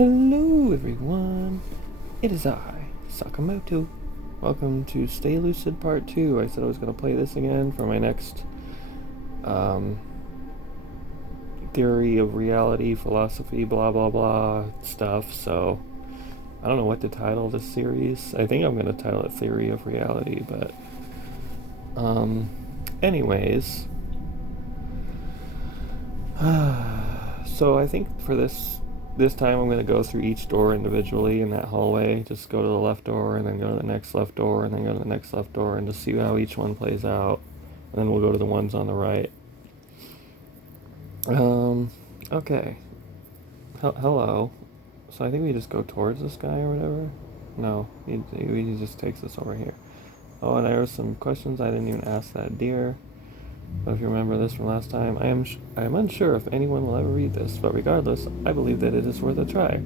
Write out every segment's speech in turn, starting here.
Hello everyone, it is I, Sakamoto. Welcome to Stay Lucid Part 2. I said I was going to play this again for my next theory of reality, philosophy, blah blah blah stuff, so I don't know what to title this series. I think I'm going to title it Theory of Reality, but anyways, so I think for this time I'm going to go through each door individually in that hallway. Just go to the left door and then go to the next left door and then go to the next left door and just see how each one plays out. And then we'll go to the ones on the right. Okay. Hello. So I think we just go towards this guy or whatever. No, he just takes us over here. Oh, and there were some questions I didn't even ask that deer. But if you remember this from last time, I am unsure if anyone will ever read this, but regardless, I believe that it is worth a try.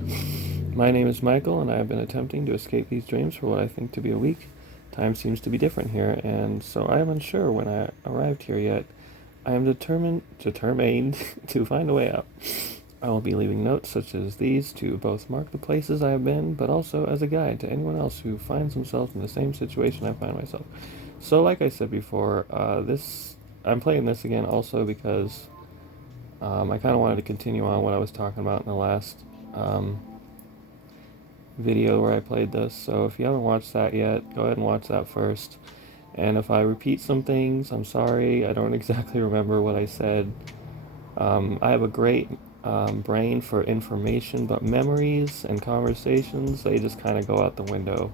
My name is Michael, and I have been attempting to escape these dreams for what I think to be a week. Time seems to be different here, and so I am unsure when I arrived here yet. I am determined to find a way out. I will be leaving notes such as these to both mark the places I have been, but also as a guide to anyone else who finds themselves in the same situation I find myself. So, like I said before, I'm playing this again also because I kind of wanted to continue on what I was talking about in the last video where I played this. So if you haven't watched that yet, go ahead and watch that first. And if I repeat some things, I'm sorry. I don't exactly remember what I said. I have a great brain for information, but memories and conversations, they just kind of go out the window.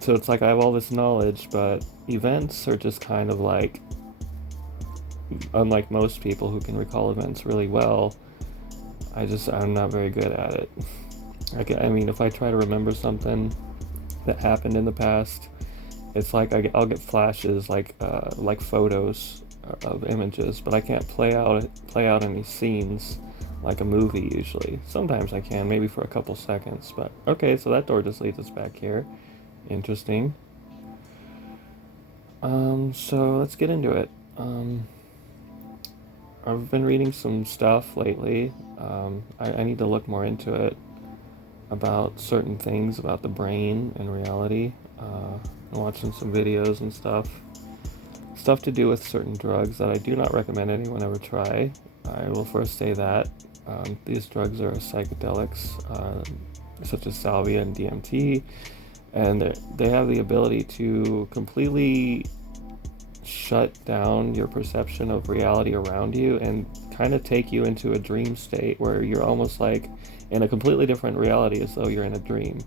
So it's like I have all this knowledge, but events are just kind of like, unlike most people who can recall events really well, I'm not very good at it. I mean, if I try to remember something that happened in the past, it's like I'll get flashes, like photos of images, but I can't play out any scenes like a movie usually. Sometimes I can, maybe for a couple seconds, but okay, so that door just leads us back here. Interesting. So let's get into it. I've been reading some stuff lately. I need to look more into it about certain things about the brain and reality. I'm watching some videos and stuff to do with certain drugs that I do not recommend anyone ever try. I will first say that these drugs are psychedelics, such as salvia and DMT, and they have the ability to completely shut down your perception of reality around you and kind of take you into a dream state where you're almost like in a completely different reality as though you're in a dream.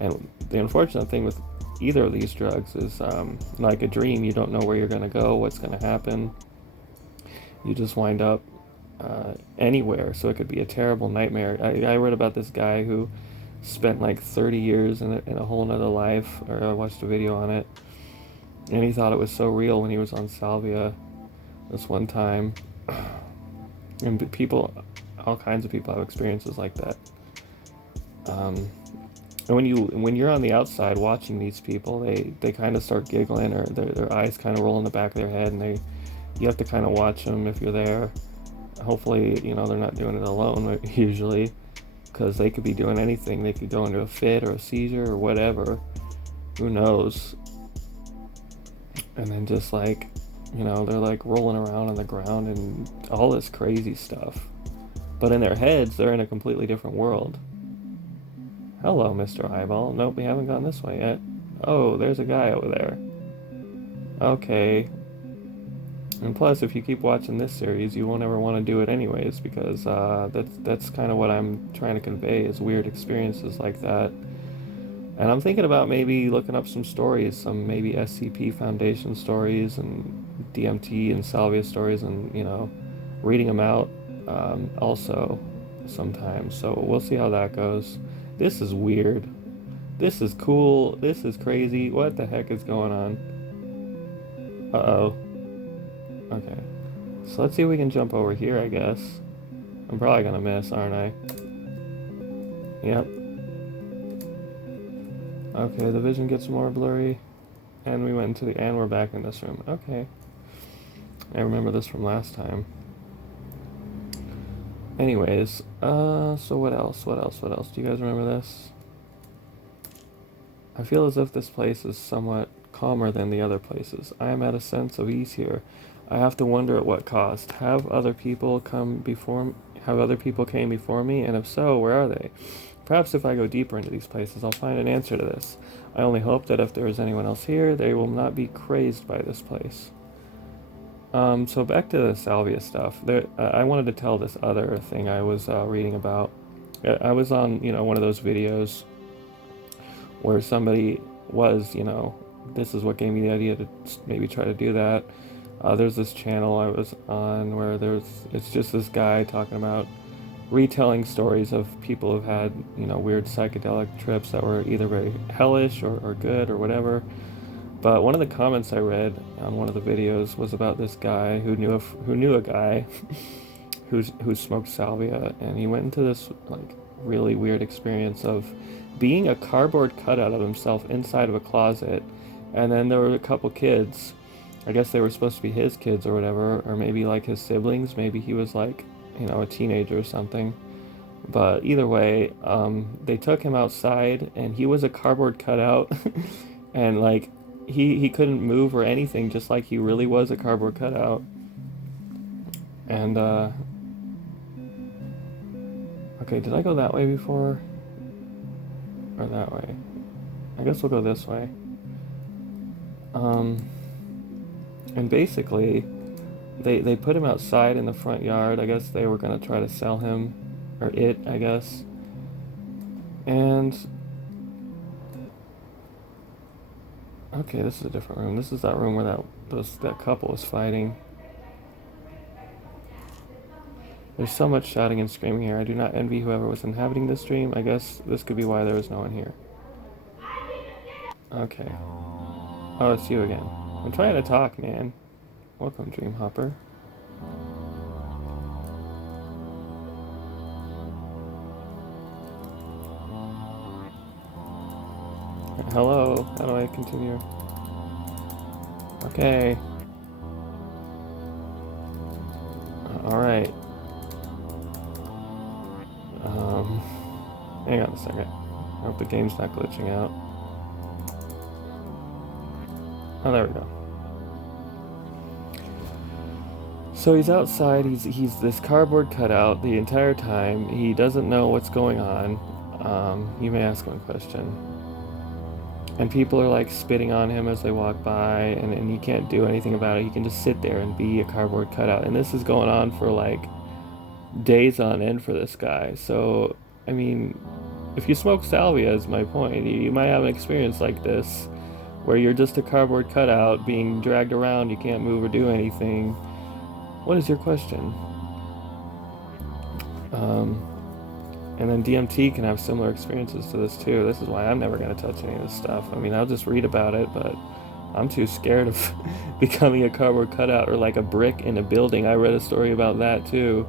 And the unfortunate thing with either of these drugs is like a dream, you don't know where you're going to go, what's going to happen. You just wind up anywhere, so it could be a terrible nightmare. I read about this guy who spent like 30 years in a whole nother life, or I watched a video on it, and he thought it was so real when he was on salvia this one time. And all kinds of people have experiences like that. And when you're on the outside watching these people, they kind of start giggling, or their eyes kind of roll in the back of their head, and you have to kind of watch them if you're there. Hopefully, they're not doing it alone usually, because they could be doing anything. They could go into a fit or a seizure or whatever. Who knows? And then just like, they're like rolling around on the ground and all this crazy stuff. But in their heads, they're in a completely different world. Hello, Mr. Eyeball. Nope, we haven't gone this way yet. Oh, there's a guy over there. Okay. And plus, if you keep watching this series, you won't ever want to do it anyways, because that's kind of what I'm trying to convey, is weird experiences like that. And I'm thinking about maybe looking up some stories, some maybe SCP Foundation stories and DMT and salvia stories, and, reading them out also sometimes. So we'll see how that goes. This is weird. This is cool. This is crazy. What the heck is going on? Uh-oh. Okay. So let's see if we can jump over here, I guess. I'm probably gonna miss, aren't I? Yep. Okay, the vision gets more blurry. And we're back in this room. Okay. I remember this from last time. Anyways, so what else? What else? What else? Do you guys remember this? I feel as if this place is somewhat calmer than the other places. I am at a sense of ease here. I have to wonder at what cost. Have other people came before me, and if so, where are they? Perhaps if I go deeper into these places, I'll find an answer to this. I only hope that if there is anyone else here, they will not be crazed by this place. So back to the salvia stuff. I wanted to tell this other thing I was reading about. I was on, one of those videos where somebody was, this is what gave me the idea to maybe try to do that. There's this channel I was on where it's just this guy talking about retelling stories of people who've had, weird psychedelic trips that were either very hellish or good or whatever. But one of the comments I read on one of the videos was about this guy who knew a guy who smoked salvia, and he went into this like really weird experience of being a cardboard cutout of himself inside of a closet, and then there were a couple kids. I guess they were supposed to be his kids or whatever, or maybe like his siblings. Maybe he was like, a teenager or something. But either way, they took him outside, and he was a cardboard cutout, and like he couldn't move or anything, just like he really was a cardboard cutout. And okay, did I go that way before? Or that way? I guess we'll go this way. And basically, they put him outside in the front yard. I guess they were gonna try to sell him, or it, I guess. And okay, this is a different room. This is that room where that couple was fighting. There's so much shouting and screaming here. I do not envy whoever was inhabiting this dream. I guess this could be why there was no one here. Okay. Oh, it's you again. I'm trying to talk, man. Welcome, Dream Hopper. Hello. How do I continue? Okay. Alright. Hang on a second. I hope the game's not glitching out. Oh, there we go. So he's outside, he's this cardboard cutout the entire time. He doesn't know what's going on. You may ask him a question. And people are like spitting on him as they walk by, and he can't do anything about it. He can just sit there and be a cardboard cutout. And this is going on for like days on end for this guy. So, I mean, if you smoke salvia, is my point, you might have an experience like this where you're just a cardboard cutout being dragged around, you can't move or do anything. What is your question? And then DMT can have similar experiences to this too. This is why I'm never going to touch any of this stuff. I mean, I'll just read about it, but I'm too scared of becoming a cardboard cutout or like a brick in a building. I read a story about that too.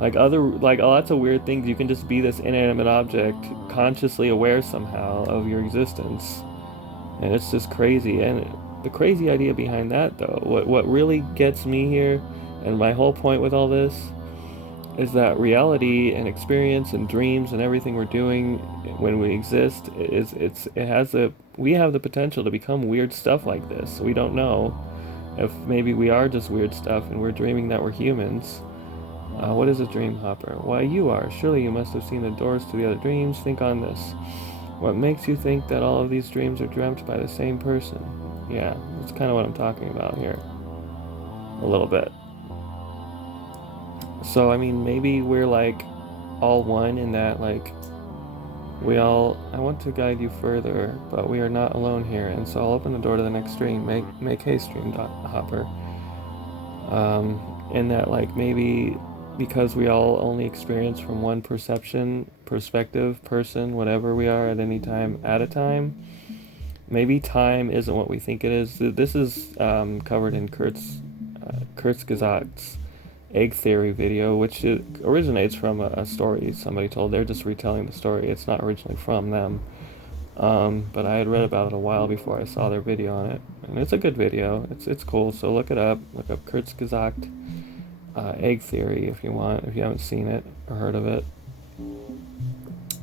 Like lots of weird things. You can just be this inanimate object, consciously aware somehow of your existence. And it's just crazy. And the crazy idea behind that, though, what really gets me here, and my whole point with all this, is that reality and experience and dreams and everything we're doing when we exist we have the potential to become weird stuff like this. We don't know if maybe we are just weird stuff and we're dreaming that we're humans. What is a dream hopper? Why, you are. Surely you must have seen the doors to the other dreams. Think on this. What makes you think that all of these dreams are dreamt by the same person? Yeah, that's kind of what I'm talking about here. A little bit. So, I mean, maybe we're like all one in that, like, I want to guide you further, but we are not alone here. And so I'll open the door to the next dream. Make haste, dream hopper. In that, like, maybe because we all only experience from one perspective, person, whatever we are at any time at a time, maybe time isn't what we think it is. This is covered in Kurzgesagt's egg theory video, which originates from a story somebody told. They're just retelling the story. It's not originally from them. But I had read about it a while before I saw their video on it. And it's a good video. It's cool, so look it up. Look up Kurzgesagt. egg theory if you want, if you haven't seen it or heard of it.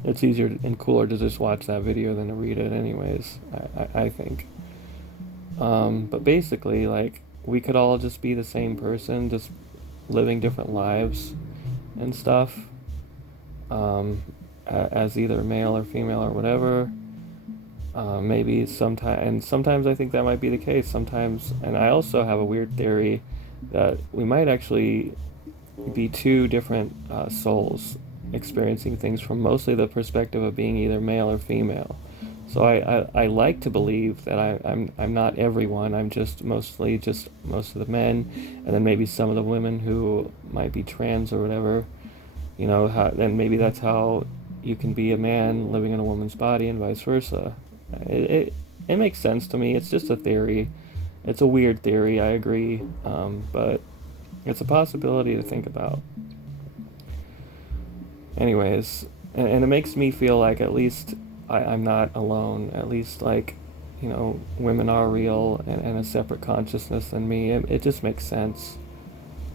It's easier and cooler to just watch that video than to read it anyways, I think. But basically, like, we could all just be the same person, just living different lives and stuff, as either male or female or whatever. Maybe sometimes, and sometimes I think that might be the case. Sometimes, and I also have a weird theory that we might actually be two different souls experiencing things from mostly the perspective of being either male or female. So I like to believe that I'm not everyone. I'm just mostly just most of the men, and then maybe some of the women who might be trans or whatever. You know, and maybe that's how you can be a man living in a woman's body and vice versa. It makes sense to me. It's just a theory. It's a weird theory, I agree, but it's a possibility to think about. Anyways, and it makes me feel like at least I'm not alone. At least, like, you know, women are real and a separate consciousness than me. It just makes sense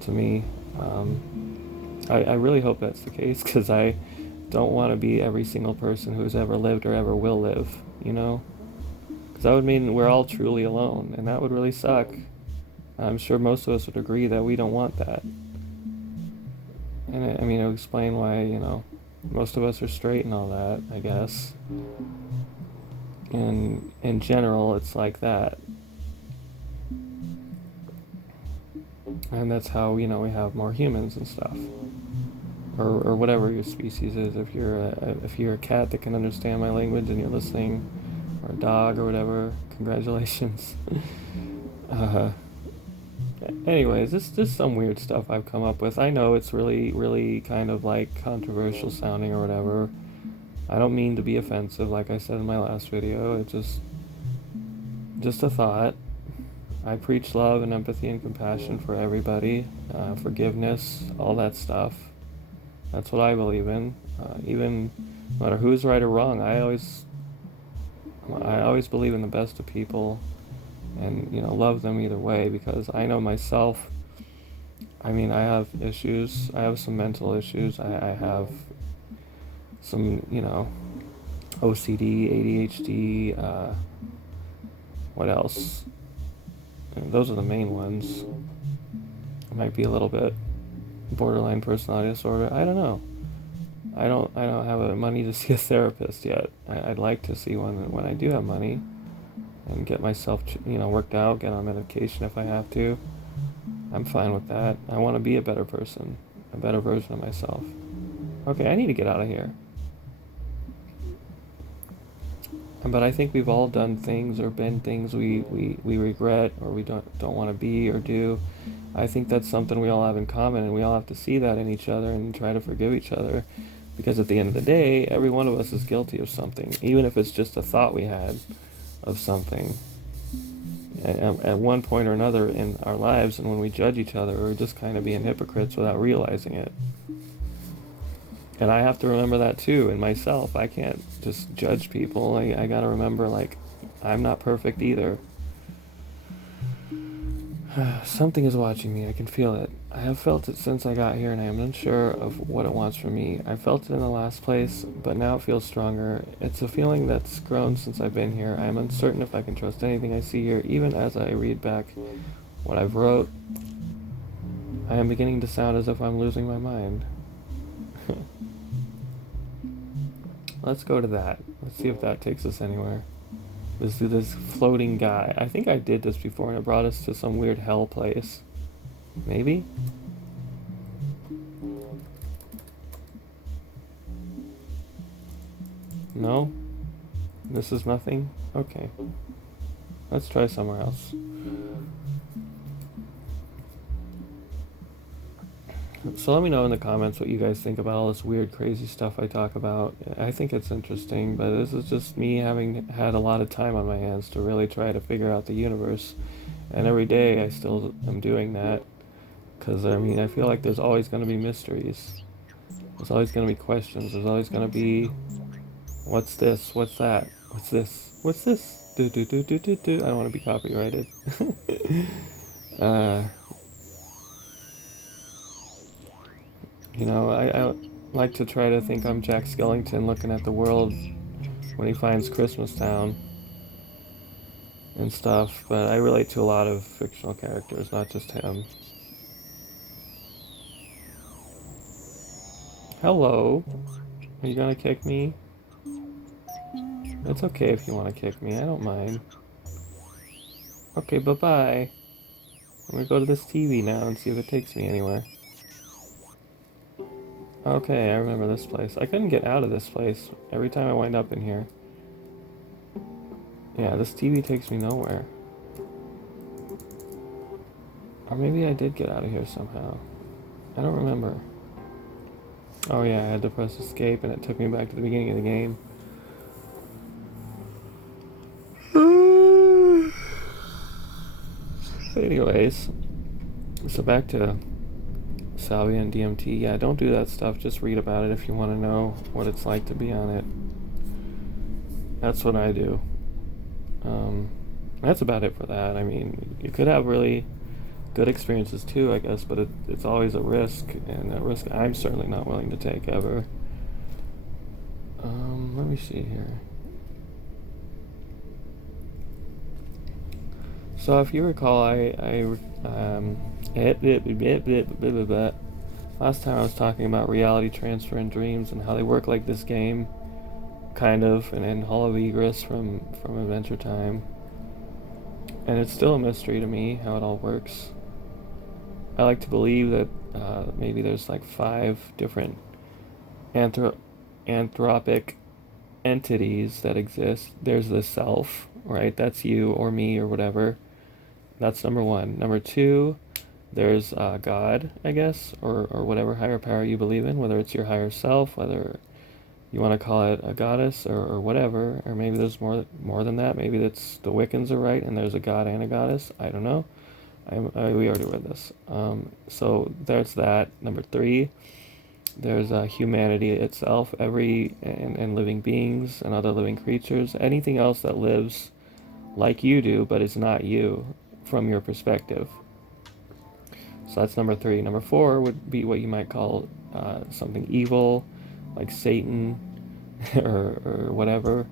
to me. I really hope that's the case, because I don't want to be every single person who's ever lived or ever will live, you know? Because that would mean we're all truly alone, and that would really suck. I'm sure most of us would agree that we don't want that. And I mean, it'll explain why, you know, most of us are straight and all that, I guess. And in general, it's like that. And that's how, you know, we have more humans and stuff. Or whatever your species is. If you're a cat that can understand my language and you're listening, or a dog or whatever, congratulations. uh, Anyways, this is some weird stuff I've come up with. I know it's really, really kind of like controversial sounding or whatever. I don't mean to be offensive, like I said in my last video. It's just a thought. I preach love and empathy and compassion for everybody, forgiveness, all that stuff. That's what I believe in. Even no matter who's right or wrong, I always believe in the best of people, and, you know, love them either way, because I know myself. I mean, I have issues. I have some mental issues. I have some, you know, OCD, ADHD. What else? And those are the main ones. It might be a little bit borderline personality disorder. I don't know. I don't have money to see a therapist yet. I'd like to see one when I do have money, and get myself, you know, worked out, get on medication if I have to. I'm fine with that. I want to be a better person, a better version of myself. Okay, I need to get out of here. But I think we've all done things or been things we regret, or we don't want to be or do. I think that's something we all have in common, and we all have to see that in each other and try to forgive each other. Because at the end of the day, every one of us is guilty of something, even if it's just a thought we had of something at one point or another in our lives. And when we judge each other, we're just kind of being hypocrites without realizing it. And I have to remember that too in myself. I can't just judge people. I gotta remember, like, I'm not perfect either. Something is watching me. I can feel it. I have felt it since I got here, and I am unsure of what it wants from me. I felt it in the last place, but now it feels stronger. It's a feeling that's grown since I've been here. I am uncertain if I can trust anything I see here, even as I read back what I've wrote. I am beginning to sound as if I'm losing my mind. Let's go to that. Let's see if that takes us anywhere. This floating guy. I think I did this before, and it brought us to some weird hell place. Maybe? No? This is nothing? Okay. Let's try somewhere else. So let me know in the comments what you guys think about all this weird, crazy stuff I talk about. I think it's interesting, but this is just me having had a lot of time on my hands to really try to figure out the universe. And every day I still am doing that. Because, I mean, I feel like there's always going to be mysteries. There's always going to be questions. There's always going to be, what's this? What's that? What's this? What's this? Do do do do do do. I don't want to be copyrighted. uh, You know, I like to try to think I'm Jack Skellington looking at the world when he finds Christmas Town and stuff, but I relate to a lot of fictional characters, not just him. Hello. Are you gonna kick me? It's okay if you want to kick me, I don't mind. Okay, bye-bye. I'm gonna go to this TV now and see if it takes me anywhere. Okay, I remember this place. I couldn't get out of this place every time I wind up in here. Yeah, this TV takes me nowhere. Or maybe I did get out of here somehow. I don't remember. Oh yeah, I had to press escape and it took me back to the beginning of the game. Anyways, so back to Salvia and DMT. Yeah, don't do that stuff. Just read about it if you want to know what it's like to be on it. That's what I do. That's about it for that. I mean, you could have really good experiences too, I guess, but it's always a risk, and a risk I'm certainly not willing to take ever. Let me see here. So if you recall, last time I was talking about reality transfer and dreams and how they work like this game, kind of, and in Hall of Egress from Adventure Time. And it's still a mystery to me how it all works. I like to believe that maybe there's like 5 different anthropic entities that exist. There's the self, right? That's you or me or whatever. That's number 1. Number 2, there's God, I guess, or whatever higher power you believe in, whether it's your higher self, whether you want to call it a goddess or whatever, or maybe there's more than that. Maybe that's the Wiccans are right and there's a god and a goddess. I don't know. We already read this. So there's that. Number 3, there's humanity itself, and living beings and other living creatures, anything else that lives like you do but is not you from your perspective. So that's number 3. Number 4 would be what you might call something evil, like Satan or whatever,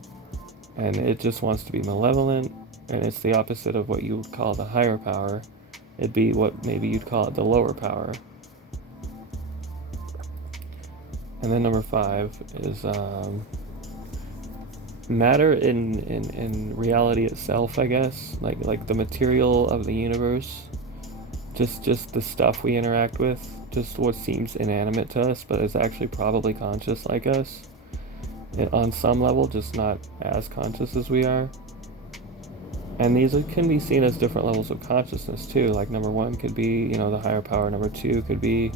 and it just wants to be malevolent, and it's the opposite of what you would call the higher power. It'd be what maybe you'd call it the lower power. And then number 5 is matter in reality itself, I guess, like the material of the universe, just the stuff we interact with, just what seems inanimate to us but is actually probably conscious like us, and on some level just not as conscious as we are. And these can be seen as different levels of consciousness too. Like number 1 could be, the higher power. Number 2 could be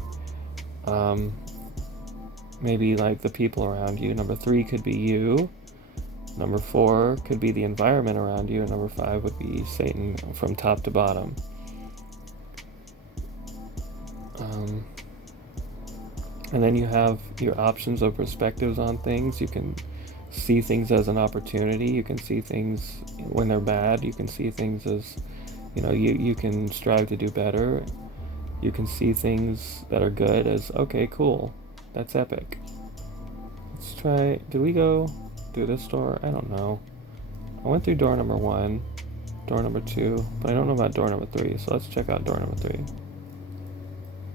maybe like the people around you. Number 3 could be you. Number 4 could be the environment around you. And number 5 would be Satan from top to bottom. And then you have your options of perspectives on things. You can see things as an opportunity. You can see things when they're bad. You can see things as, you can strive to do better. You can see things that are good as, okay, cool, that's epic. Let's try, did we go through this door? I don't know. I went through door number 1, door number 2, but I don't know about door number 3, so let's check out door number 3.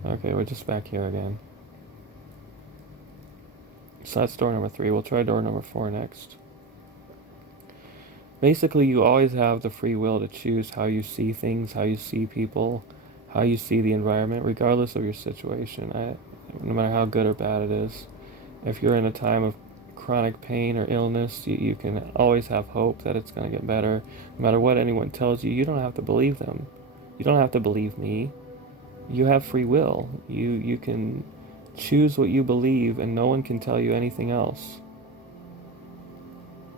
Okay, we're just back here again. So that's door number 3. We'll try door number 4 next. Basically, you always have the free will to choose how you see things, how you see people, how you see the environment, regardless of your situation. No matter how good or bad it is. If you're in a time of chronic pain or illness, you can always have hope that it's going to get better. No matter what anyone tells you, you don't have to believe them. You don't have to believe me. You have free will. You can choose what you believe, and no one can tell you anything else,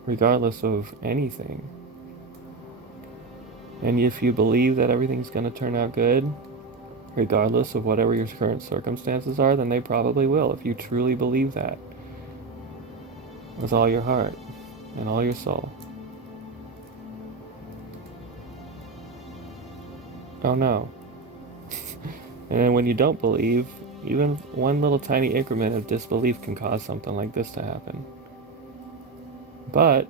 regardless of anything. And if you believe that everything's going to turn out good, regardless of whatever your current circumstances are, then they probably will, if you truly believe that with all your heart and all your soul. Oh no. And then when you don't believe, Even one little tiny increment of disbelief can cause something like this to happen. But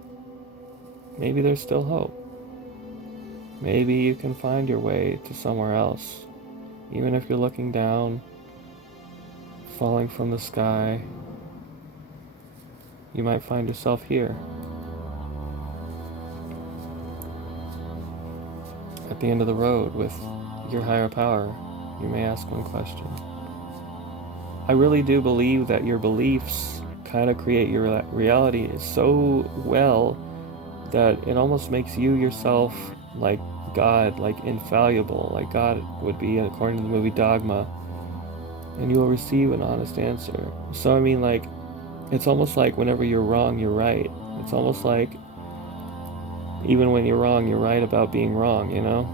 maybe there's still hope. Maybe you can find your way to somewhere else. Even if you're looking down, falling from the sky, you might find yourself here. At the end of the road with your higher power, you may ask one question. I really do believe that your beliefs kind of create your reality so well that it almost makes you yourself like God, like infallible, like God would be according to the movie Dogma, and you will receive an honest answer. So I mean, like, it's almost like whenever you're wrong, you're right. It's almost like even when you're wrong, you're right about being wrong, you know?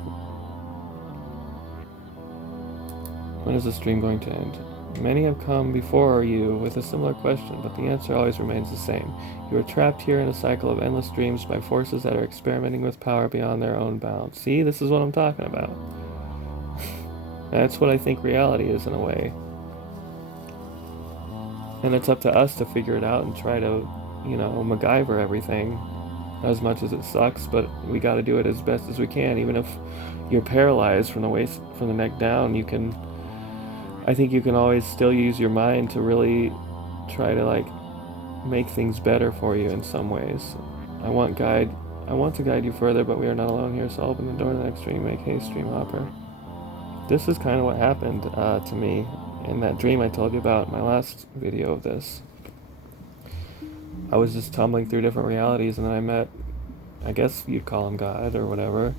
When is this dream going to end? Many have come before you with a similar question, but the answer always remains the same. You are trapped here in a cycle of endless dreams by forces that are experimenting with power beyond their own bounds. See, this is what I'm talking about. That's what I think reality is in a way. And it's up to us to figure it out and try to, MacGyver everything as much as it sucks, but we got to do it as best as we can. Even if you're paralyzed from the waist, from the neck down, I think you can always still use your mind to really try to like make things better for you in some ways. I want to guide you further, but we are not alone here, so open the door to the next dream, make haste, dream hopper. This is kind of what happened to me in that dream I told you about in my last video of this. I was just tumbling through different realities, and then I met, I guess you'd call him God or whatever,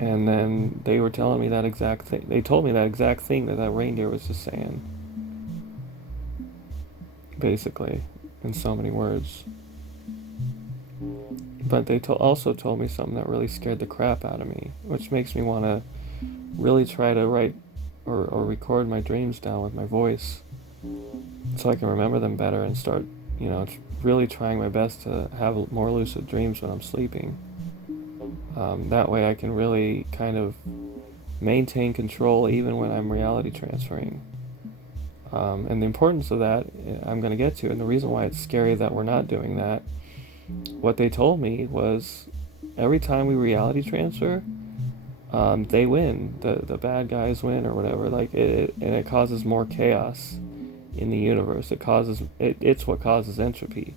and then they were telling me that exact thing. They told me that exact thing that reindeer was just saying, basically, in so many words. But they also told me something that really scared the crap out of me, which makes me want to really try to write or record my dreams down with my voice so I can remember them better and start, really trying my best to have more lucid dreams when I'm sleeping. That way I can really kind of maintain control even when I'm reality transferring. And the importance of that I'm going to get to, and the reason why it's scary that we're not doing that, what they told me was every time we reality transfer, they win. The bad guys win or whatever. And it causes more chaos in the universe. It's what causes entropy,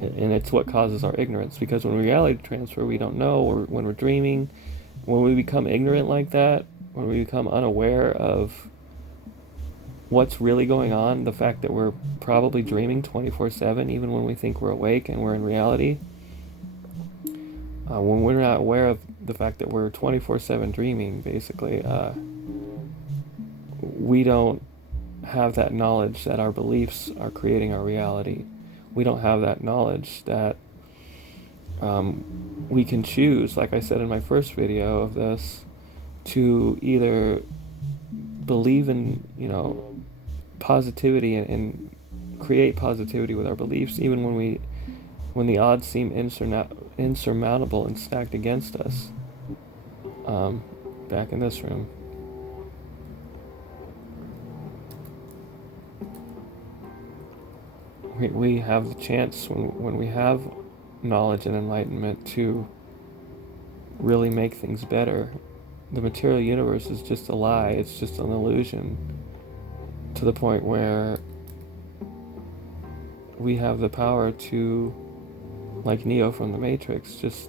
and it's what causes our ignorance. Because when we reality transfer, we don't know, or when we're dreaming, when we become ignorant like that, when we become unaware of what's really going on, the fact that we're probably dreaming 24/7, even when we think we're awake and we're in reality. When we're not aware of the fact that we're 24/7 dreaming, basically, we don't have that knowledge that our beliefs are creating our reality. We don't have that knowledge that we can choose, like I said in my first video of this, to either believe in, positivity and create positivity with our beliefs, even when the odds seem insurmountable and stacked against us. Back in this room. We have the chance when we have knowledge and enlightenment to really make things better. The material universe is just a lie. It's just an illusion, to the point where we have the power to, like Neo from the Matrix, just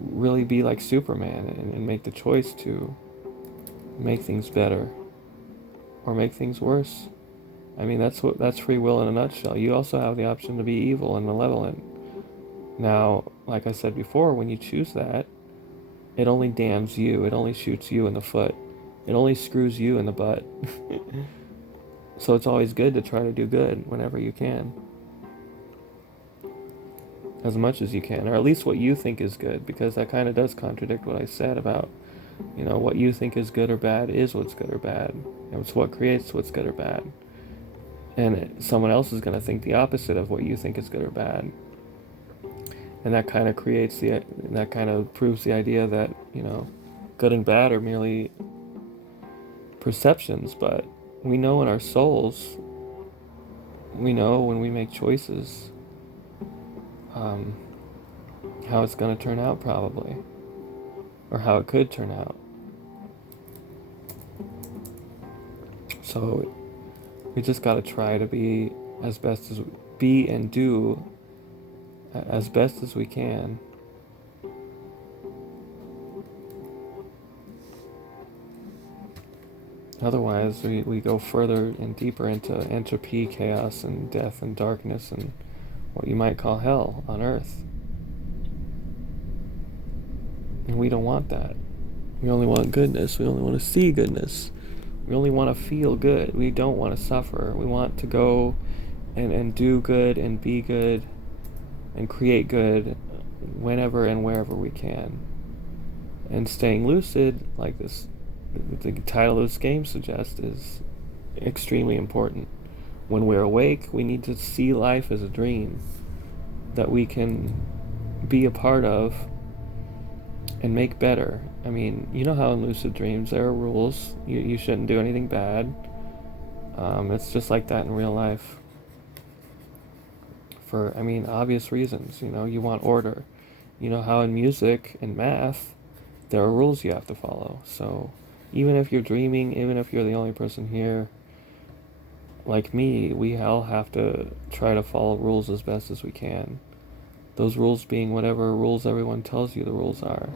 really be like Superman and make the choice to make things better or make things worse. I mean, that's free will in a nutshell. You also have the option to be evil and malevolent. Now, like I said before, when you choose that, it only damns you. It only shoots you in the foot. It only screws you in the butt. So it's always good to try to do good whenever you can. As much as you can, or at least what you think is good, because that kind of does contradict what I said about, what you think is good or bad is what's good or bad. And it's what creates what's good or bad. And someone else is going to think the opposite of what you think is good or bad. And that kind of proves the idea that, good and bad are merely perceptions, but we know in our souls, we know when we make choices, um, how it's going to turn out probably, or how it could turn out. So we just got to try to be as best as be and do as best as we can. Otherwise, we go further and deeper into entropy, chaos, and death and darkness and what you might call hell on earth. And we don't want that. We only want goodness. We only want to see goodness. We only want to feel good. We don't want to suffer. We want to go and do good and be good and create good whenever and wherever we can. And staying lucid, like the title of this game suggests, is extremely important. When we're awake, we need to see life as a dream that we can be a part of and make better. I mean, you know how in lucid dreams there are rules. You shouldn't do anything bad. It's just like that in real life. For, I mean, obvious reasons. You know, you want order. You know how in music and math, there are rules you have to follow. So even if you're dreaming, even if you're the only person here, like me, we all have to try to follow rules as best as we can. Those rules being whatever rules everyone tells you the rules are.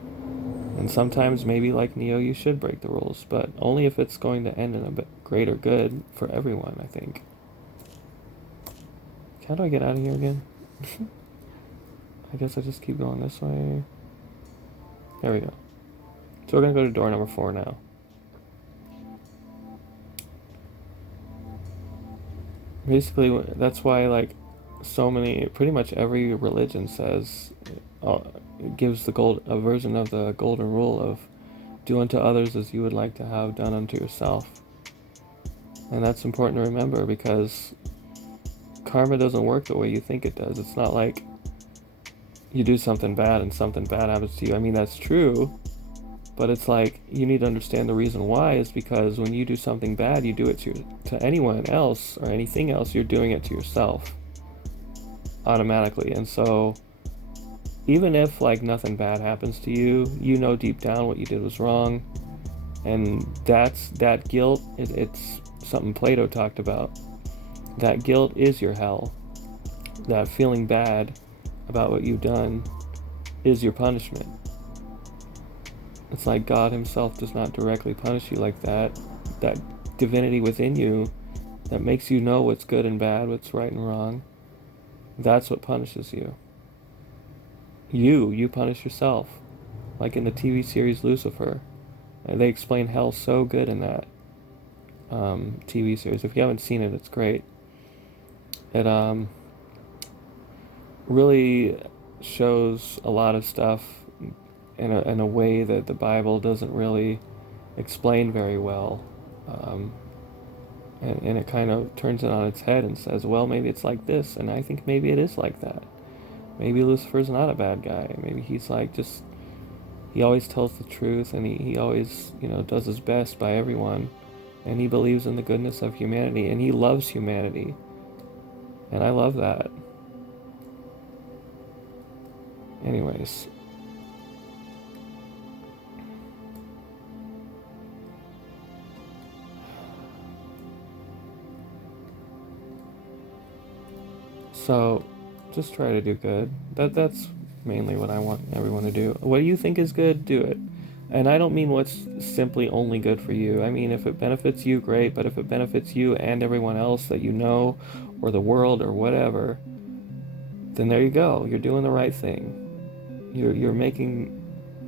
And sometimes, maybe like Neo, you should break the rules, but only if it's going to end in a bit greater good for everyone, I think. How do I get out of here again? I guess I just keep going this way. There we go. So we're going to go to door number 4 now. Basically, that's why, like, so many, pretty much every religion says, gives a version of the golden rule of do unto others as you would like to have done unto yourself. And that's important to remember, because karma doesn't work the way you think it does. It's not like you do something bad and something bad happens to you. I mean, that's true, but it's like you need to understand the reason why is because when you do something bad, you do it to anyone else or anything else, you're doing it to yourself automatically. And so even if like nothing bad happens to you, you know deep down what you did was wrong, and that guilt, it's something Plato talked about. That guilt is your hell. That feeling bad about what you've done is your punishment. It's like God himself does not directly punish you like that. That divinity within you that makes you know what's good and bad, what's right and wrong, that's what punishes you. You punish yourself. Like in the TV series Lucifer. They explain hell so good in that TV series. If you haven't seen it, it's great. It really shows a lot of stuff in a way that the Bible doesn't really explain very well. And it kind of turns it on its head and says, well, maybe it's like this, and I think maybe it is like that. Maybe Lucifer's not a bad guy. Maybe he's like just, he always tells the truth, and he always, does his best by everyone, and he believes in the goodness of humanity, and he loves humanity. And I love that. Anyways. So, just try to do good. That's mainly what I want everyone to do. What you think is good, do it. And I don't mean what's simply only good for you. I mean, if it benefits you, great. But if it benefits you and everyone else that you know, or the world, or whatever, then there you go. You're doing the right thing. You're making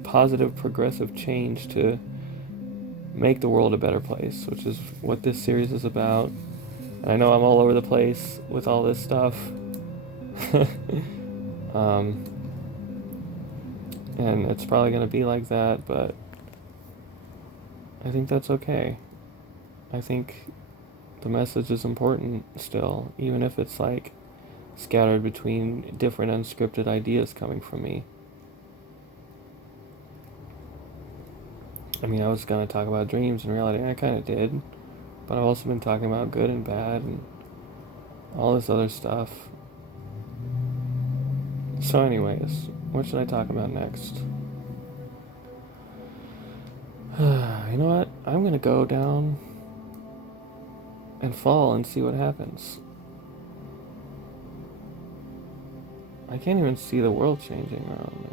positive, progressive change to make the world a better place, which is what this series is about. And I know I'm all over the place with all this stuff. And it's probably going to be like that, but I think that's okay. I think the message is important still, even if it's like scattered between different unscripted ideas coming from me. I mean, I was gonna talk about dreams and reality, and I kind of did, but I've also been talking about good and bad and all this other stuff. So, anyways, what should I talk about next? You know what? I'm gonna go down and fall and see what happens. I can't even see the world changing around me.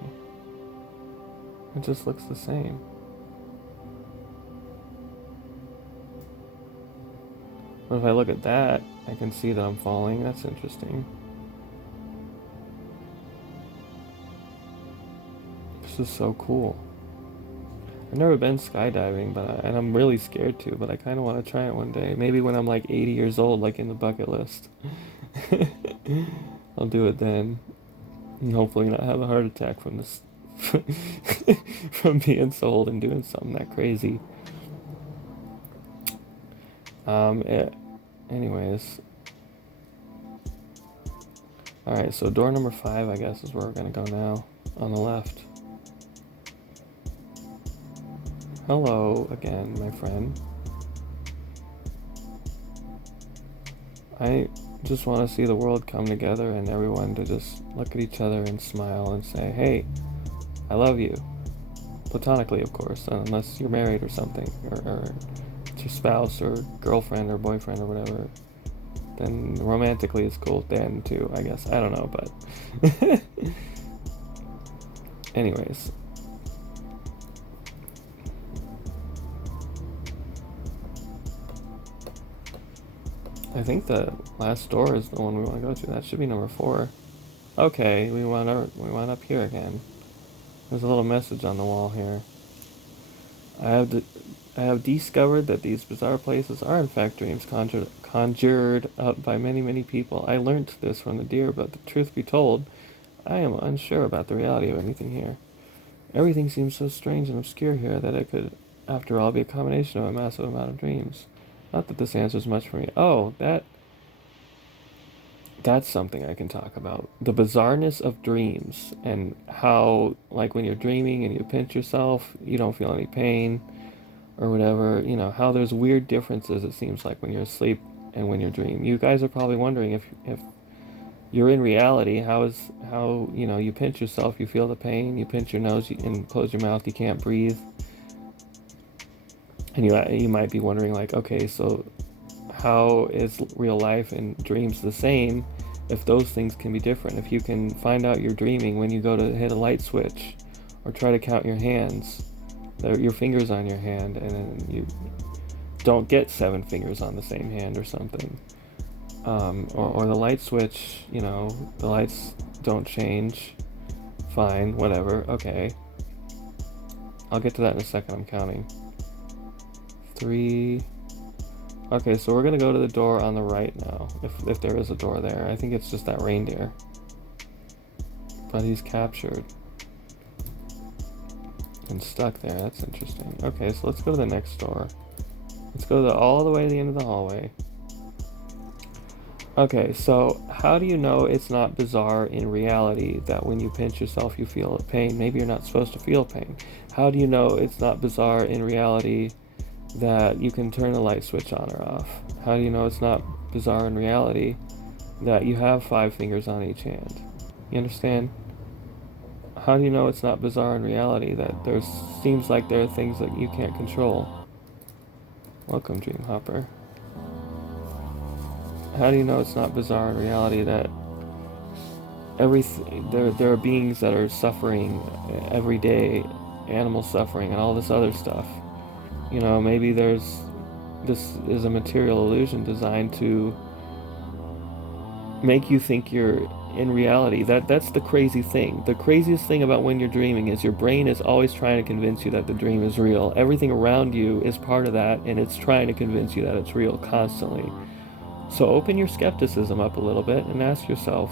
It just looks the same. But if I look at that, I can see that I'm falling. That's interesting. This is so cool. I've never been skydiving, and I'm really scared to, but I kind of want to try it one day. Maybe when I'm like 80 years old, like in the bucket list. I'll do it then. And hopefully not have a heart attack from this. From being so old and doing something that crazy. Anyways. Alright, so door number 5, I guess, is where we're gonna go now. On the left. Hello again, my friend. I just want to see the world come together and everyone to just look at each other and smile and say, hey, I love you. Platonically, of course, unless you're married or something, or it's your spouse or girlfriend or boyfriend or whatever. Then romantically it's cool then too, I guess. I don't know, but anyways. I think the last door is the one we want to go to. That should be number 4. Okay, we went up here again. There's a little message on the wall here. I have discovered that these bizarre places are in fact dreams conjured up by many, many people. I learnt this from the deer, but the truth be told, I am unsure about the reality of anything here. Everything seems so strange and obscure here that it could, after all, be a combination of a massive amount of dreams. Not that this answers much for me. Oh, that's something I can talk about. The bizarreness of dreams and how, like, when you're dreaming and you pinch yourself, you don't feel any pain or whatever. You know, how there's weird differences, it seems like, when you're asleep and when you're dreaming. You guys are probably wondering if you're in reality, how, you know, you pinch yourself, you feel the pain, you pinch your nose and close your mouth, you can't breathe. And you might be wondering, like, okay, so how is real life and dreams the same if those things can be different? If you can find out you're dreaming when you go to hit a light switch or try to count your hands, your fingers on your hand, and then you don't get 7 fingers on the same hand or something. Or the light switch, you know, the lights don't change. Fine, whatever, okay. I'll get to that in a second, I'm counting. 3... Okay, so we're gonna go to the door on the right now, if there is a door there. I think it's just that reindeer. But he's captured. And stuck there, that's interesting. Okay, so let's go to the next door. Let's go all the way to the end of the hallway. Okay, so how do you know it's not bizarre in reality that when you pinch yourself you feel pain? Maybe you're not supposed to feel pain. How do you know it's not bizarre in reality that you can turn the light switch on or off? How do you know it's not bizarre in reality that you have 5 fingers on each hand? You understand? How do you know it's not bizarre in reality that seems like there are things that you can't control? Welcome, Dream Hopper. How do you know it's not bizarre in reality that there are beings that are suffering every day, animal suffering and all this other stuff? You know, maybe this is a material illusion designed to make you think you're in reality. That's the crazy thing. The craziest thing about when you're dreaming is your brain is always trying to convince you that the dream is real. Everything around you is part of that, and it's trying to convince you that it's real constantly. So open your skepticism up a little bit and ask yourself,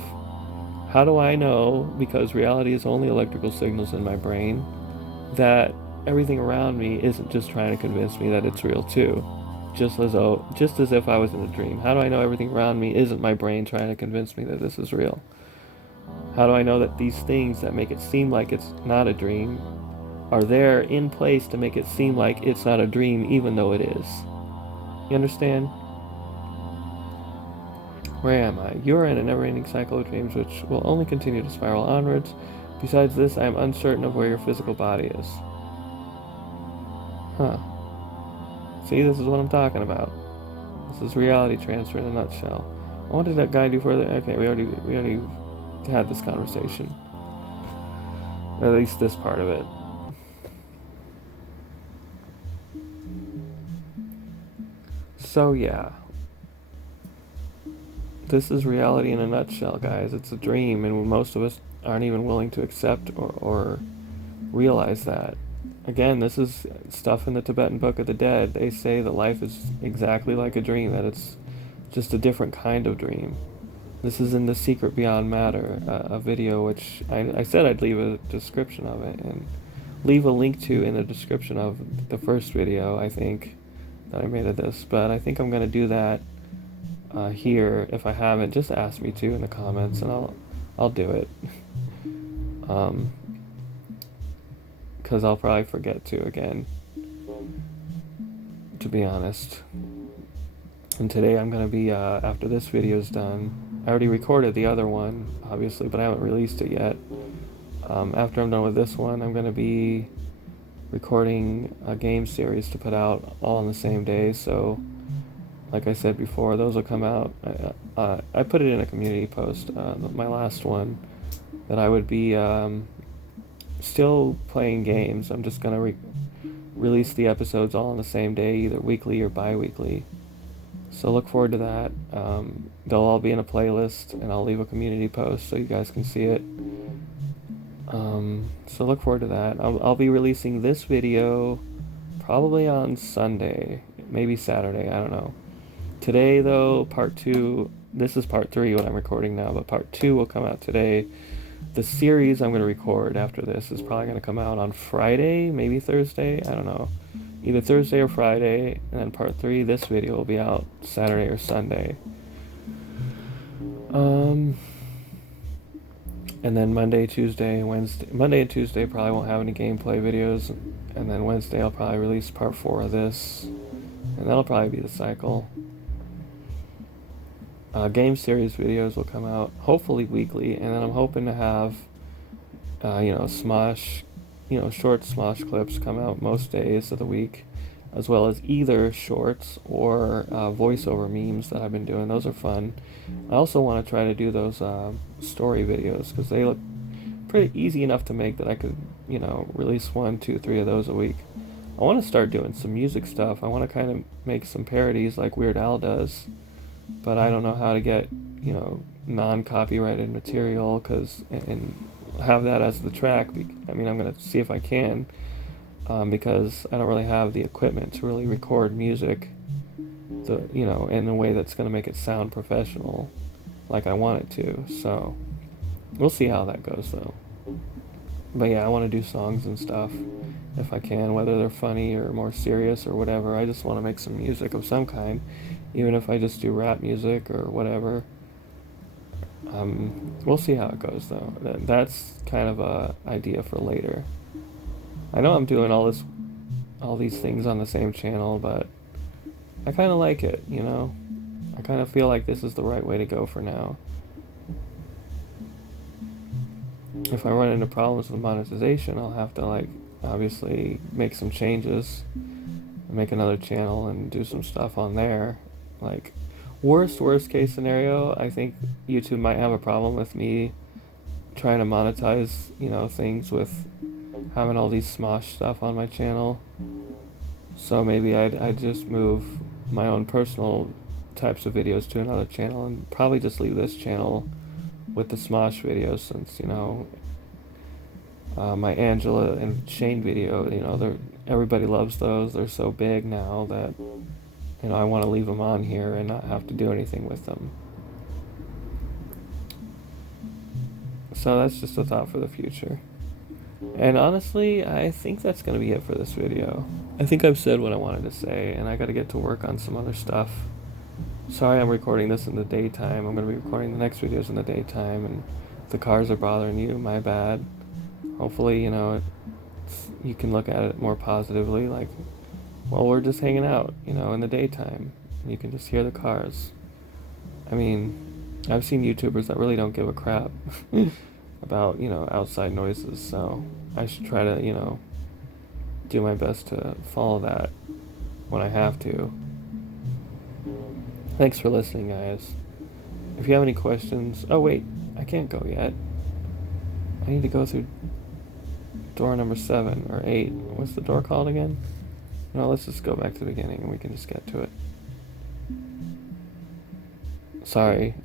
how do I know, because reality is only electrical signals in my brain, that everything around me isn't just trying to convince me that it's real too? Just as if I was in a dream. How do I know everything around me isn't my brain trying to convince me that this is real? How do I know that these things that make it seem like it's not a dream are there in place to make it seem like it's not a dream even though it is. You understand? Where am I? You are in a never-ending cycle of dreams which will only continue to spiral onwards. Besides this, I am uncertain of where your physical body is. Huh. See, this is what I'm talking about. This is reality transfer in a nutshell. What did that guy do further? Okay, we already had this conversation. At least this part of it. So yeah. This is reality in a nutshell, guys. It's a dream, and most of us aren't even willing to accept or realize that. Again, this is stuff in the Tibetan Book of the Dead. They say that life is exactly like a dream, that it's just a different kind of dream. This is in The Secret Beyond Matter, a video which I said I'd leave a description of it, and leave a link to in the description of the first video, I think, that I made of this. But I think I'm going to do that here. If I haven't, just ask me to in the comments, and I'll do it. Because I'll probably forget to again, to be honest. And today I'm going to be, after this video's done, I already recorded the other one, obviously, but I haven't released it yet. After I'm done with this one, I'm going to be recording a game series to put out all on the same day. So, like I said before, those will come out. I put it in a community post, my last one, that I would be still playing games. I'm just going to release the episodes all on the same day, either weekly or bi-weekly. So look forward to that. They'll all be in a playlist, and I'll leave a community post so you guys can see it. So look forward to that. I'll be releasing this video probably on Sunday, maybe Saturday, I don't know. Today, though, part 2, this is part 3, what I'm recording now, but part 2 will come out today. The series I'm going to record after this is probably going to come out on Friday, maybe Thursday, I don't know. Either Thursday or Friday, and then part 3, this video, will be out Saturday or Sunday. And then Monday, Tuesday, Wednesday. Monday and Tuesday probably won't have any gameplay videos, and then Wednesday I'll probably release part 4 of this, and that'll probably be the cycle. Game series videos will come out hopefully weekly, and then I'm hoping to have, Smosh, short Smosh clips come out most days of the week, as well as either shorts or voiceover memes that I've been doing. Those are fun. I also want to try to do those story videos, because they look pretty easy enough to make that I could, release 1, 2, 3 of those a week. I want to start doing some music stuff. I want to kind of make some parodies like Weird Al does, but I don't know how to get, non-copyrighted material, and have that as the track. I mean, I'm going to see if I can, because I don't really have the equipment to really record music, in a way that's going to make it sound professional like I want it to. So we'll see how that goes, though. But yeah, I want to do songs and stuff if I can, whether they're funny or more serious or whatever. I just want to make some music of some kind, even if I just do rap music or whatever. We'll see how it goes, though. That's kind of a idea for later. I know I'm doing all these things on the same channel, but I kind of like it, I kind of feel like this is the right way to go for now. If I run into problems with monetization, I'll have to, obviously make some changes, make another channel and do some stuff on there. Worst case scenario, I think YouTube might have a problem with me trying to monetize, things with having all these Smosh stuff on my channel. So maybe I'd just move my own personal types of videos to another channel, and probably just leave this channel with the Smosh videos, since, my Angela and Shane video, everybody loves those. They're so big now that, I want to leave them on here and not have to do anything with them. So that's just a thought for the future. And honestly, I think that's going to be it for this video. I think I've said what I wanted to say, and I got to get to work on some other stuff. Sorry I'm recording this in the daytime. I'm going to be recording the next videos in the daytime, and if the cars are bothering you, my bad. Hopefully, you can look at it more positively, like, well, we're just hanging out, in the daytime. You can just hear the cars. I mean, I've seen YouTubers that really don't give a crap about, outside noises, so I should try to, do my best to follow that when I have to. Thanks for listening, guys. If you have any questions... Oh, wait. I can't go yet. I need to go through door number 7 or 8. What's the door called again? No, let's just go back to the beginning and we can just get to it. Sorry.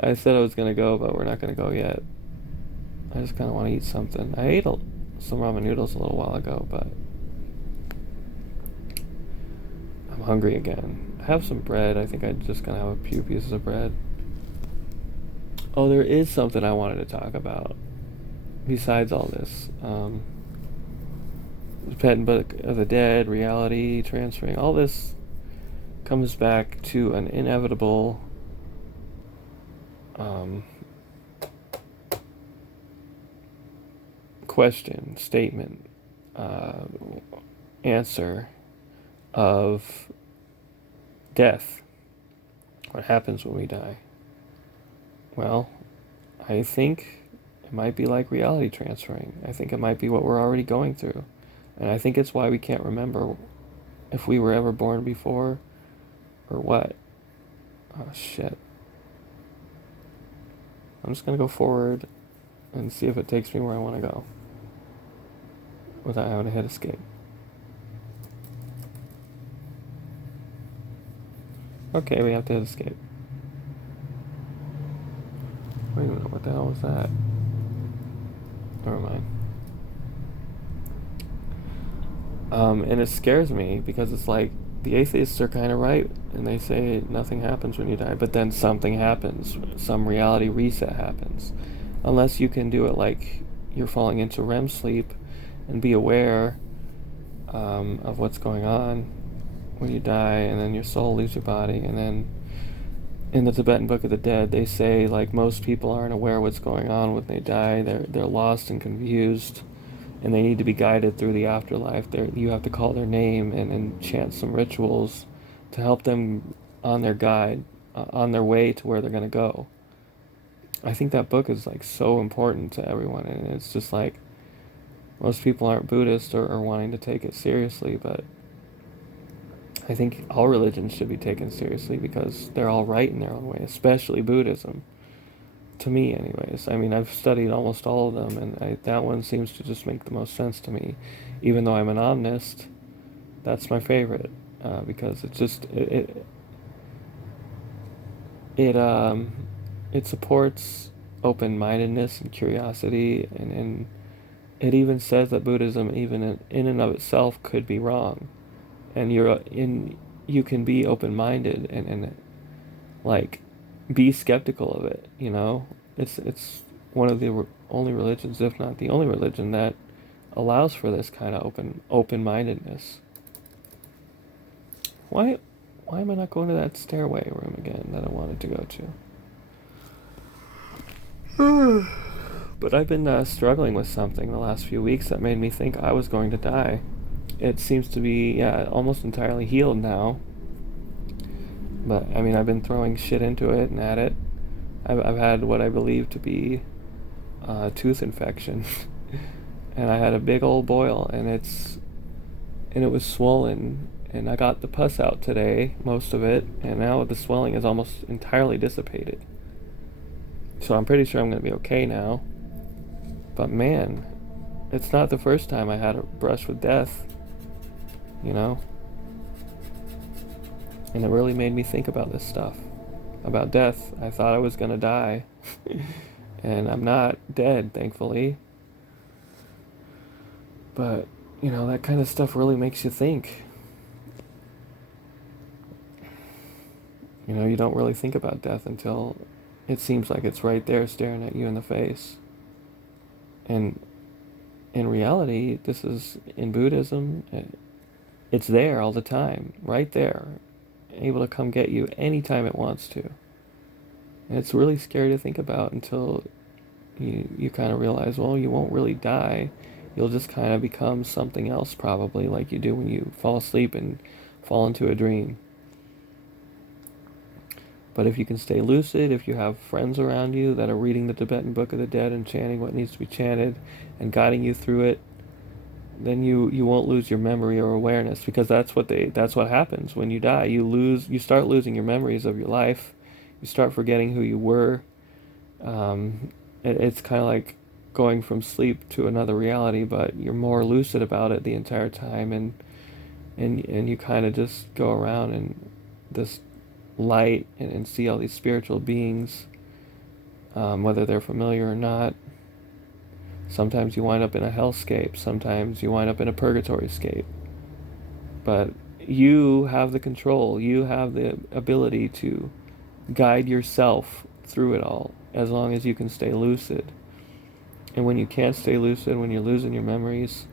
I said I was going to go, but we're not going to go yet. I just kind of want to eat something. I ate some ramen noodles a little while ago, but I'm hungry again. I have some bread. I think I'm just going to have a few pieces of bread. Oh, there is something I wanted to talk about besides all this. The Pet Book of the Dead, reality, transferring, all this comes back to an inevitable question, statement, answer of death. What happens when we die? Well, I think it might be like reality transferring. I think it might be what we're already going through. And I think it's why we can't remember if we were ever born before or what. Oh, shit. I'm just going to go forward and see if it takes me where I want to go without having to hit escape. Okay, we have to hit escape. Wait a minute, what the hell was that? Never mind. And it scares me because it's like the atheists are kind of right and they say nothing happens when you die, but then something happens. Some reality reset happens. Unless you can do it like you're falling into REM sleep and be aware of what's going on when you die, and then your soul leaves your body. And then in the Tibetan Book of the Dead, they say like most people aren't aware what's going on when they die. They're lost and confused, and they need to be guided through the afterlife. You have to call their name and chant some rituals to help them on their guide, on their way to where they're going to go. I think that book is like so important to everyone, and it's just like most people aren't Buddhist or wanting to take it seriously, but I think all religions should be taken seriously because they're all right in their own way, especially Buddhism. To me, anyways. I mean, I've studied almost all of them, and that one seems to just make the most sense to me. Even though I'm an omnist, that's my favorite because it just it supports open-mindedness and curiosity, and it even says that Buddhism, even in and of itself, could be wrong, and you can be open-minded and like be skeptical of it. It's one of the only religions, if not the only religion, that allows for this kind of open-mindedness. Why am I not going to that stairway room again that I wanted to go to? But I've been struggling with something the last few weeks that made me think I was going to die. It seems to be almost entirely healed now. But I mean, I've been throwing shit into it and at it. I've had what I believe to be a tooth infection, and I had a big old boil, and it was swollen, and I got the pus out today, most of it, and now the swelling is almost entirely dissipated. So I'm pretty sure I'm going to be okay now. But man, it's not the first time I had a brush with death, And it really made me think about this stuff, about death. I thought I was going to die, and I'm not dead, thankfully. But, that kind of stuff really makes you think. You don't really think about death until it seems like it's right there staring at you in the face. And in reality, this is in Buddhism, it's there all the time, right there, able to come get you anytime it wants to. And it's really scary to think about until you kind of realize, well, you won't really die. you'll just kind of become something else, probably, like you do when you fall asleep and fall into a dream. But if you can stay lucid, if you have friends around you that are reading the Tibetan Book of the Dead and chanting what needs to be chanted and guiding you through it, then you won't lose your memory or awareness, because that's what happens when you die. You start losing your memories of your life. You start forgetting who you were. It's kind of like going from sleep to another reality, but you're more lucid about it the entire time, and you kind of just go around in this light and see all these spiritual beings, whether they're familiar or not. Sometimes you wind up in a hellscape, sometimes you wind up in a purgatory scape. But you have the control, you have the ability to guide yourself through it all, as long as you can stay lucid. And when you can't stay lucid, when you're losing your memories,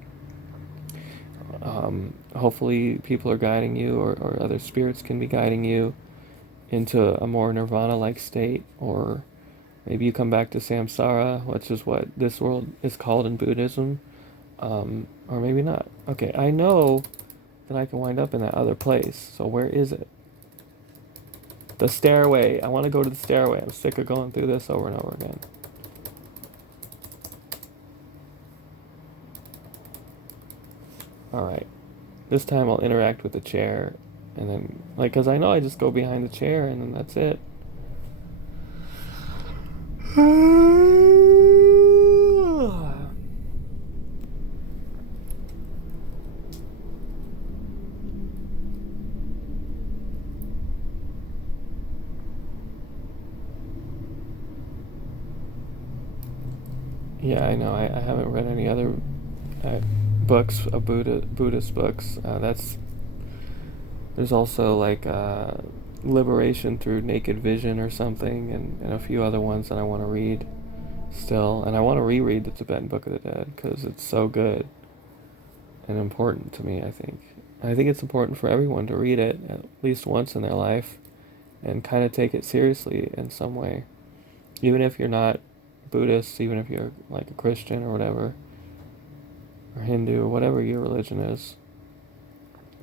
hopefully people are guiding you, or other spirits can be guiding you into a more nirvana-like state, or maybe you come back to samsara, which is what this world is called in Buddhism, or maybe not. Okay, I know that I can wind up in that other place, so where is it? The stairway. I want to go to the stairway. I'm sick of going through this over and over again. Alright, this time I'll interact with the chair, and then, like, because I know I just go behind the chair, and then that's it. Yeah, I know. I haven't read any other books of Buddhist books. There's also like Liberation Through Naked Vision or something, and a few other ones that I want to read still. And I want to reread the Tibetan Book of the Dead because it's so good and important to me, I think. I think it's important for everyone to read it at least once in their life and kind of take it seriously in some way. Even if you're not Buddhist, even if you're like a Christian or whatever, or Hindu, or whatever your religion is,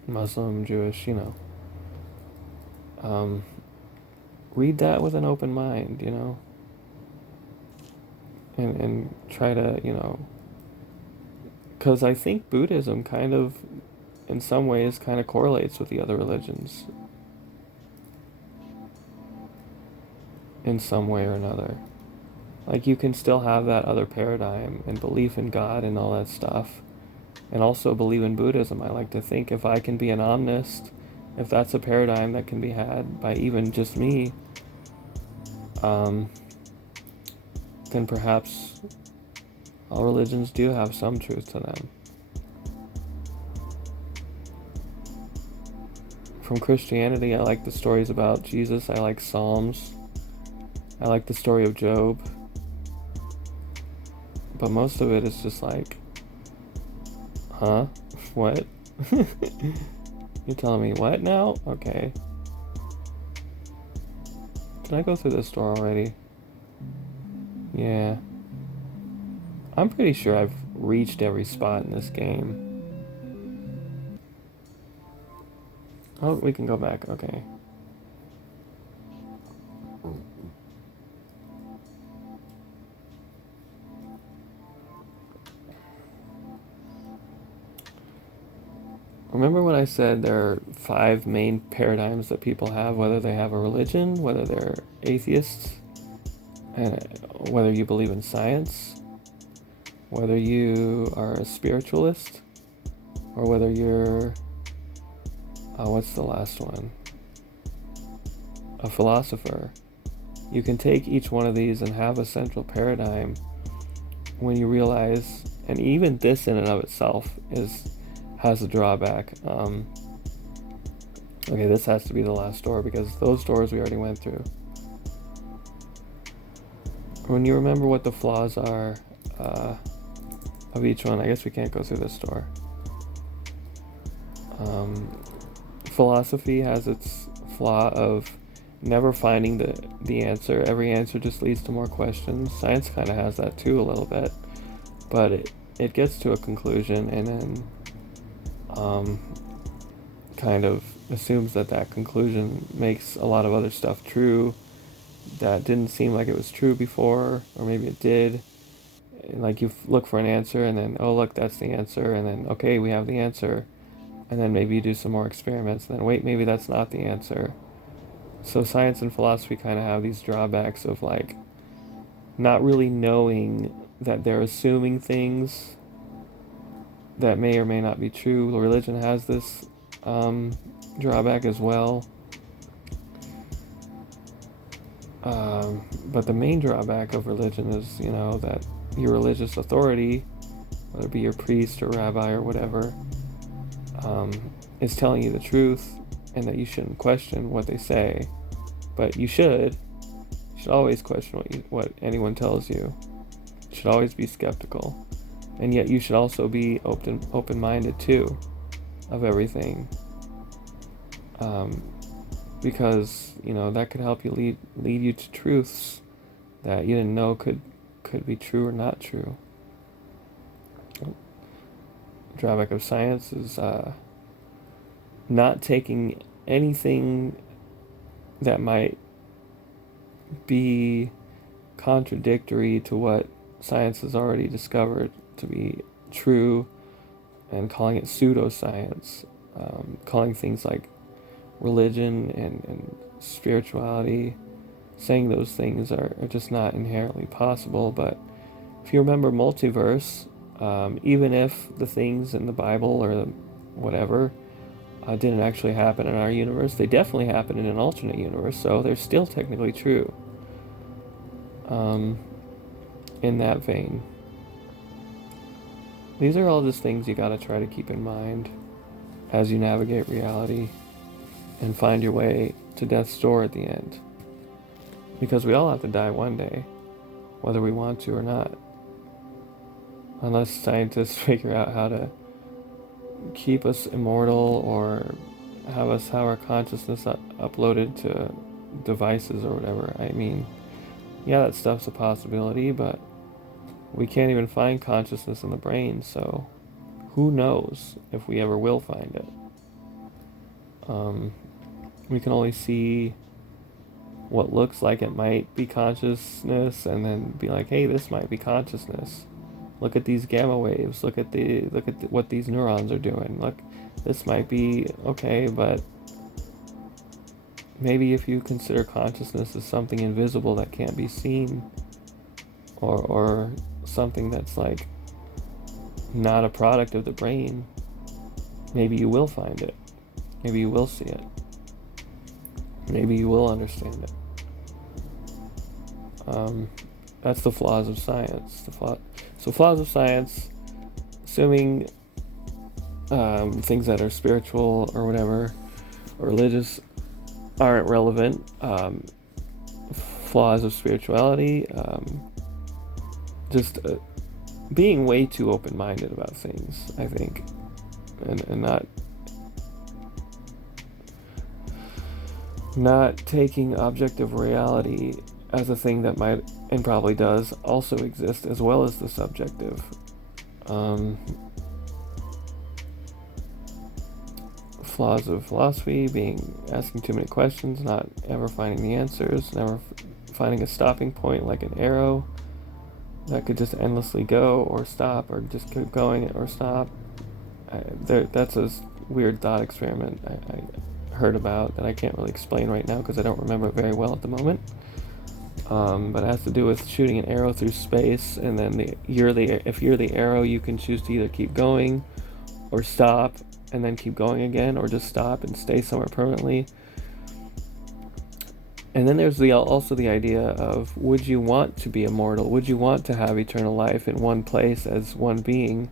Muslim, Jewish, read that with an open mind, and try to, because I think Buddhism kind of, in some ways, kind of correlates with the other religions in some way or another. Like, you can still have that other paradigm and belief in God and all that stuff, and also believe in Buddhism. I like to think if I can be an omnist, if that's a paradigm that can be had by even just me, then perhaps all religions do have some truth to them. From Christianity, I like the stories about Jesus. I like Psalms. I like the story of Job. But most of it is just like, huh? What? You're telling me what now? Okay. Did I go through this door already? Yeah. I'm pretty sure I've reached every spot in this game. Oh, we can go back. Okay. Remember when I said there are 5 main paradigms that people have, whether they have a religion, whether they're atheists, and whether you believe in science, whether you are a spiritualist, or whether you're, what's the last one? A philosopher. You can take each one of these and have a central paradigm when you realize, and even this in and of itself has a drawback. Okay, this has to be the last door because those doors we already went through. When you remember what the flaws are of each one, I guess we can't go through this door. Philosophy has its flaw of never finding the answer. Every answer just leads to more questions. Science kind of has that too a little bit, but it gets to a conclusion and then kind of assumes that that conclusion makes a lot of other stuff true that didn't seem like it was true before, or maybe it did. Like you look for an answer and then, oh, look, that's the answer. And then, okay, we have the answer. And then maybe you do some more experiments. And then, wait, maybe that's not the answer. So science and philosophy kind of have these drawbacks of like not really knowing that they're assuming things that may or may not be true. Religion has this drawback as well. But the main drawback of religion is, that your religious authority, whether it be your priest or rabbi or whatever, is telling you the truth, and that you shouldn't question what they say. But you should always question what anyone tells you. You should always be skeptical. And yet you should also be open-minded too of everything. Because, that could help you lead you to truths that you didn't know could be true or not true. Drawback of science is not taking anything that might be contradictory to what science has already discovered to be true and calling it pseudoscience, calling things like religion and spirituality, saying those things are just not inherently possible. But if you remember multiverse, even if the things in the Bible or whatever didn't actually happen in our universe, they definitely happened in an alternate universe, so they're still technically true. In that vein, these are all just things you gotta try to keep in mind as you navigate reality and find your way to death's door at the end. Because we all have to die one day, whether we want to or not. Unless scientists figure out how to keep us immortal or have our consciousness uploaded to devices or whatever. I mean, yeah, that stuff's a possibility, but we can't even find consciousness in the brain, so who knows if we ever will find it. We can only see what looks like it might be consciousness and then be like, hey, this might be consciousness. Look at these gamma waves. Look at what these neurons are doing. Look, this might be okay, but maybe if you consider consciousness as something invisible that can't be seen, or something that's like not a product of the brain, maybe you will find it. Maybe you will see it. Maybe you will understand it. That's the flaws of science. So flaws of science, assuming things that are spiritual or whatever, or religious, aren't relevant. Flaws of spirituality, just being way too open-minded about things, I think, and not taking objective reality as a thing that might, and probably does, also exist as well as the subjective. Flaws of philosophy, asking too many questions, not ever finding the answers, never finding a stopping point like an arrow that could just endlessly go or stop or just keep going or stop. That's a weird thought experiment I heard about that I can't really explain right now because I don't remember it very well at the moment. But it has to do with shooting an arrow through space, and then if you're the arrow, you can choose to either keep going or stop and then keep going again, or just stop and stay somewhere permanently. And then there's also the idea of, would you want to be immortal? Would you want to have eternal life in one place as one being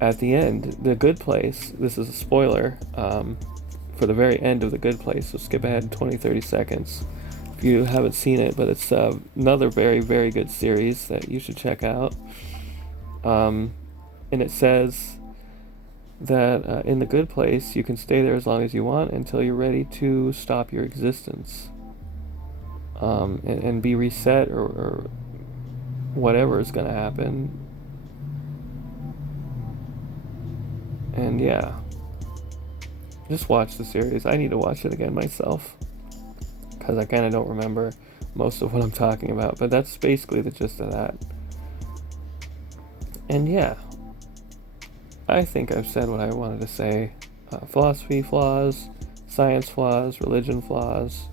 at the end? The good place, this is a spoiler, for the very end of The Good Place, so skip ahead 20-30 seconds if you haven't seen it, but it's another very, very good series that you should check out. And it says that in The Good Place, you can stay there as long as you want until you're ready to stop your existence, and be reset, or whatever is going to happen. And yeah, just watch the series. I need to watch it again myself because I kind of don't remember most of what I'm talking about, but that's basically the gist of that. And yeah, I think I've said what I wanted to say. Philosophy flaws, science flaws, religion flaws,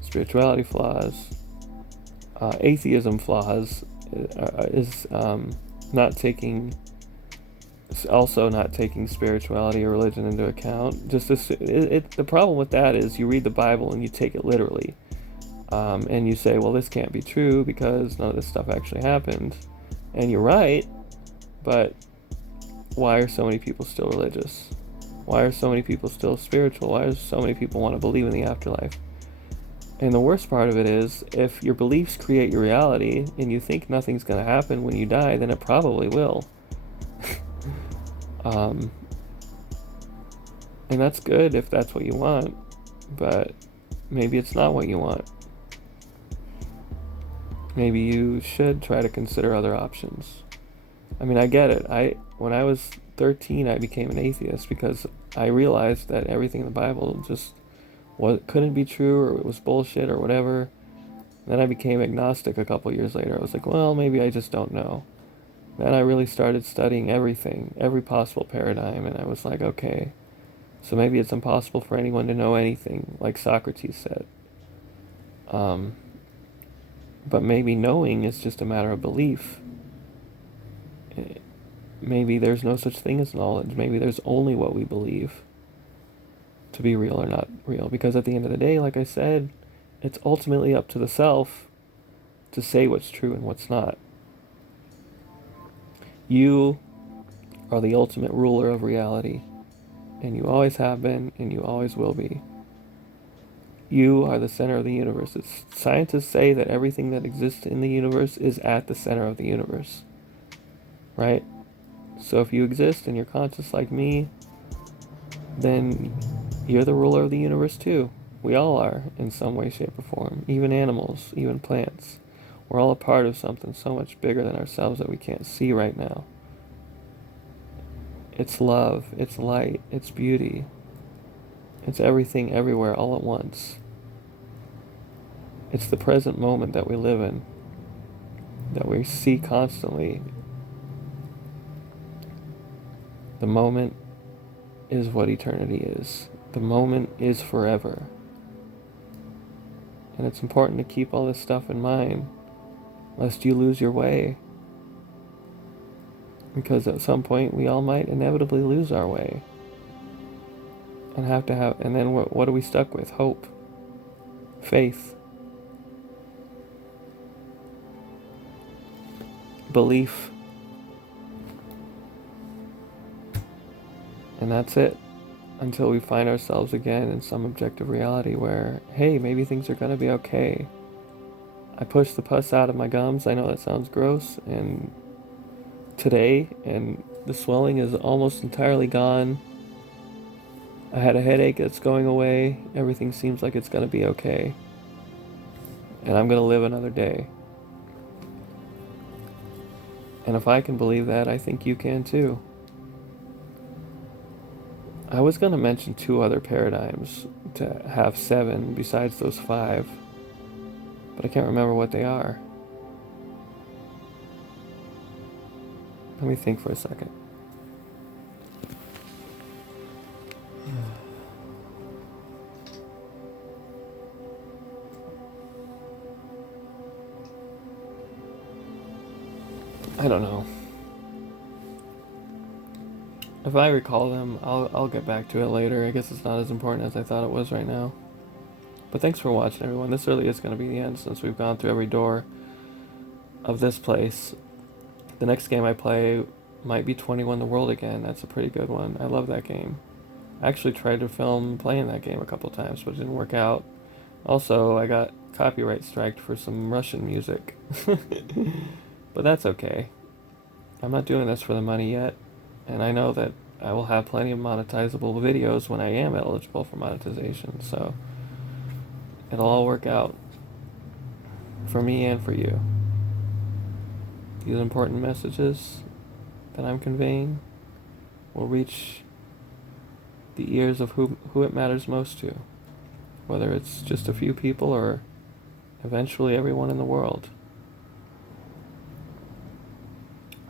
spirituality flaws, atheism flaws is not taking, also not taking spirituality or religion into account. The problem with that is you read the Bible and you take it literally, and you say, well, this can't be true because none of this stuff actually happened, and you're right, but why are so many people still religious? Why are so many people still spiritual? Why do so many people want to believe in the afterlife? And the worst part of it is, if your beliefs create your reality and you think nothing's going to happen when you die, then it probably will. And that's good if that's what you want, but maybe it's not what you want. Maybe you should try to consider other options. I mean, I get it. When I was 13, I became an atheist because I realized that everything in the Bible just couldn't be true, or it was bullshit or whatever. Then I became agnostic a couple years later. I was like, well, maybe I just don't know. Then I really started studying everything, every possible paradigm, and I was like, okay, so maybe it's impossible for anyone to know anything, like Socrates said. But maybe knowing is just a matter of belief. Maybe there's no such thing as knowledge. Maybe there's only what we believe to be real or not real. Because at the end of the day, like I said, it's ultimately up to the self to say what's true and what's not. You are the ultimate ruler of reality, and you always have been, and you always will be. You are the center of the universe. Scientists say that everything that exists in the universe is at the center of the universe, right? So if you exist and you're conscious like me, then you're the ruler of the universe too. We all are in some way, shape, or form. Even animals, even plants. We're all a part of something so much bigger than ourselves that we can't see right now. It's love, it's light, it's beauty. It's everything everywhere all at once. It's the present moment that we live in, that we see constantly. The moment is what eternity is. The moment is forever. And it's important to keep all this stuff in mind, lest you lose your way. Because at some point we all might inevitably lose our way. And then what are we stuck with? Hope. Faith. Belief. And that's it. Until we find ourselves again in some objective reality where, hey, maybe things are going to be okay. I pushed the pus out of my gums. I know that sounds gross. And today, and the swelling is almost entirely gone. I had a headache that's going away. Everything seems like it's going to be okay. And I'm going to live another day. And if I can believe that, I think you can too. I was going to mention 2 other paradigms to have 7 besides those 5, but I can't remember what they are. Let me think for a second. I don't know. If I recall them, I'll get back to it later. I guess it's not as important as I thought it was right now. But thanks for watching, everyone. This really is going to be the end since we've gone through every door of this place. The next game I play might be 21 The World again. That's a pretty good one. I love that game. I actually tried to film playing that game a couple times, but it didn't work out. Also, I got copyright striked for some Russian music. But that's okay. I'm not doing this for the money yet, and I know that I will have plenty of monetizable videos when I am eligible for monetization, so it'll all work out for me and for you. These important messages that I'm conveying will reach the ears of who it matters most to, whether it's just a few people or eventually everyone in the world.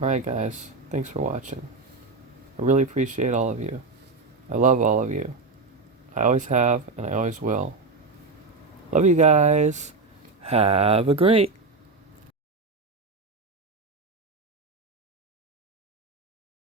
Alright guys, thanks for watching. I really appreciate all of you. I love all of you. I always have and I always will. Love you guys. Have a great